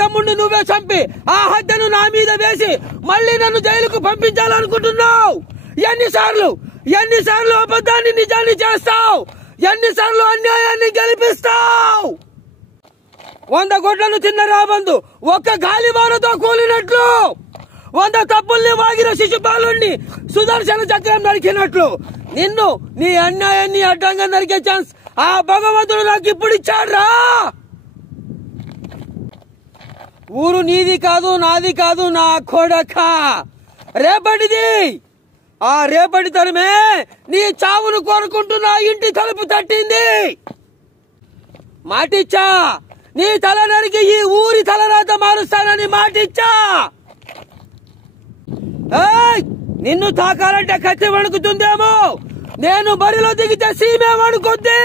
తమ్ముడిని నువ్వే చంపి ఆ హత్యను నా మీద వేసి మళ్ళీ నన్ను జైలుకు పంపించాలనుకుంటున్నావు? ఎన్నిసార్లు అబద్ధాన్ని నిజాన్ని చేస్తావు? ఎన్నిసార్లు అన్యాయాన్ని గెలిపిస్తావు? 100 గొడ్లను తిన్న రాబందు ఒక్క గాలివానతో కూలినట్లు, 100 తప్పుల్ని వాగిన శిశుపాలుణ్ణి సుదర్శన చక్రం నరికినట్లు నిన్ను నీ అన్యాయాన్ని అడ్డంగా నరికే ఛాన్స్ ఆ భగవంతుడు నాకు ఇప్పుడు ఇచ్చాడ్రా. ఊరు నీది కాదు, నాది కాదు, నా కొడక రేపటిది. ఆ రేపటి తరమే నీ చావును కోరుకుంటున్న ఇంటి తలుపు తట్టింది. మాటిచ్చా, నీ తల నరికి ఈ ఊరి తలరాత మారుస్తానని మాటిచ్చా. నిన్ను తాకాలంటే కత్తి వణుకుతుందేమో, నేను బరిలో దిగితే సీమే వణుకుద్ది.